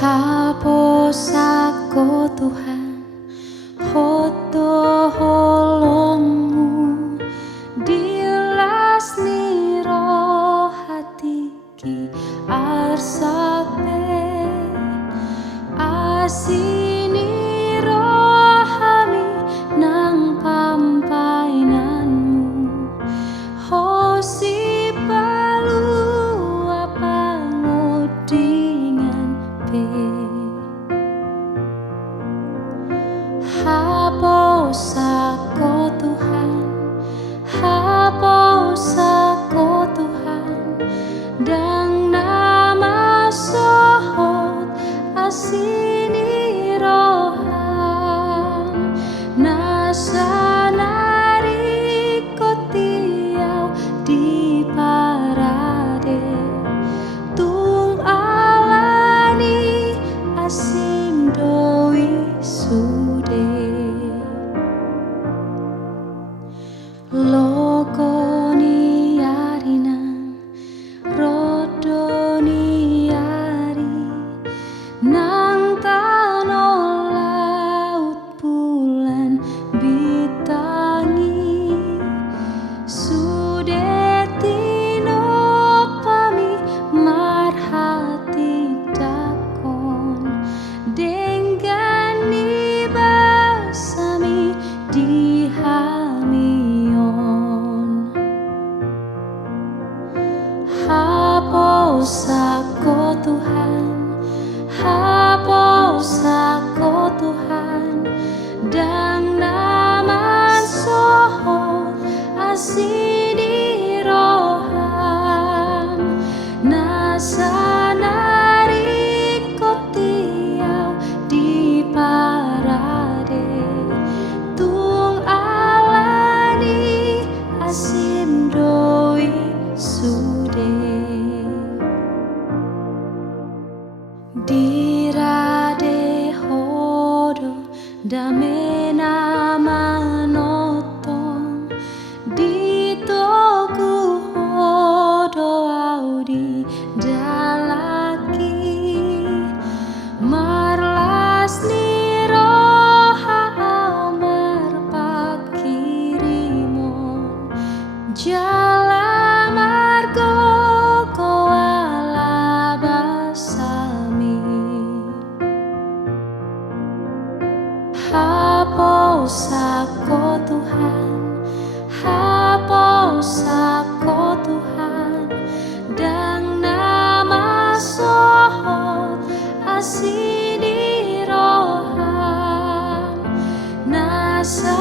Hapus aku Tuhan, hoto holongmu, dilasni roh hatiki arsape, asini rohami nang pampainanmu, hosi palu apa ngodingan pe. Hapus aku Tuhan, hapus aku Tuhan, dang nama sohot asini roham, nasanari kotiau di parade, tung alani asim doi sude. Lokoni arinan, rodoni ari, nang tanah laut bulan bitangi, sudetino pami marhati dakon, denggani basami dihamion. Hapus aku Tuhan, hapus aku Tuhan, dang nama sohot asini roham, nasanari kotiau di parade, tung alani asim doi sude. Dirade hodo damena manotong, ditoku hodo audi dalaki, marlasni roha marpakirimon, jala margo koala basami. Hapus aku Tuhan, hapus aku Tuhan, dang nama sohot asini roham, nasanari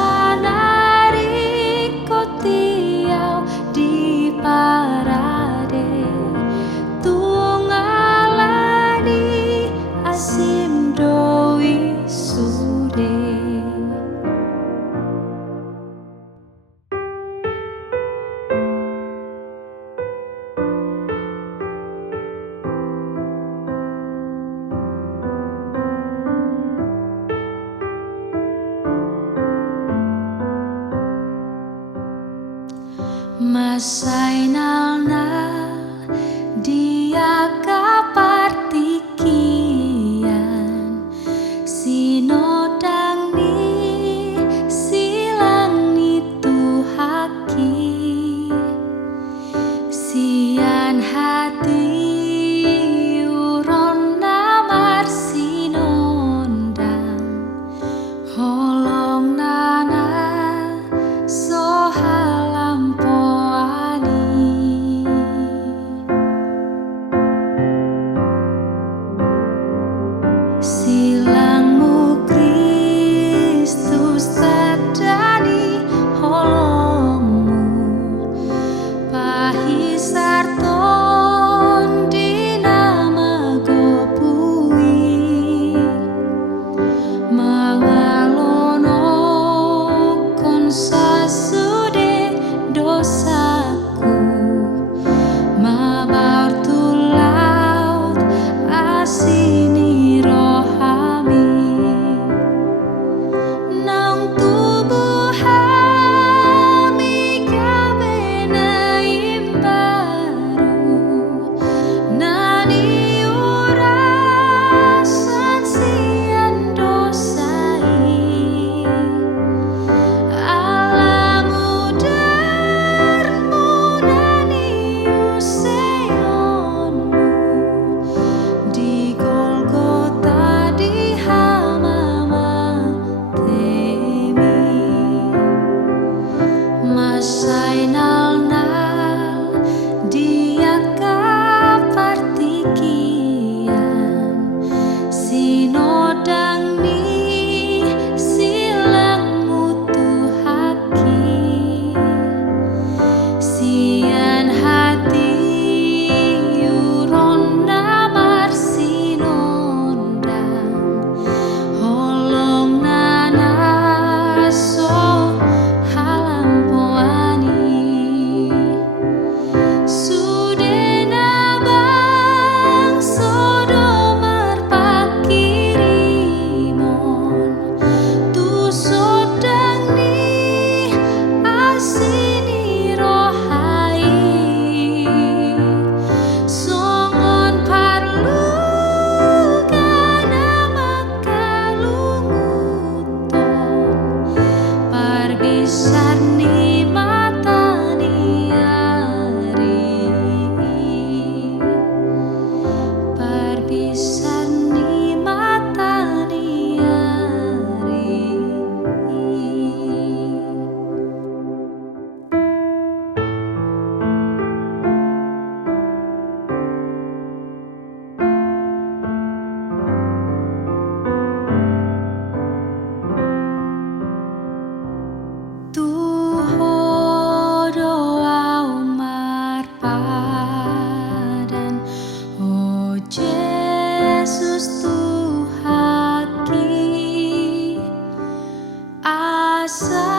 kotiau di parade, tung alani asim doi sude. Masainalna dia kapartikian, sinodang ni silang itu haki, sian hati uron namar sinondang, holong nana sohalampoani. Parbisar ni mata ni ari, parbisar ni mata ni ari. Tuho doa umar padan, oh Yesus Tuhaki asa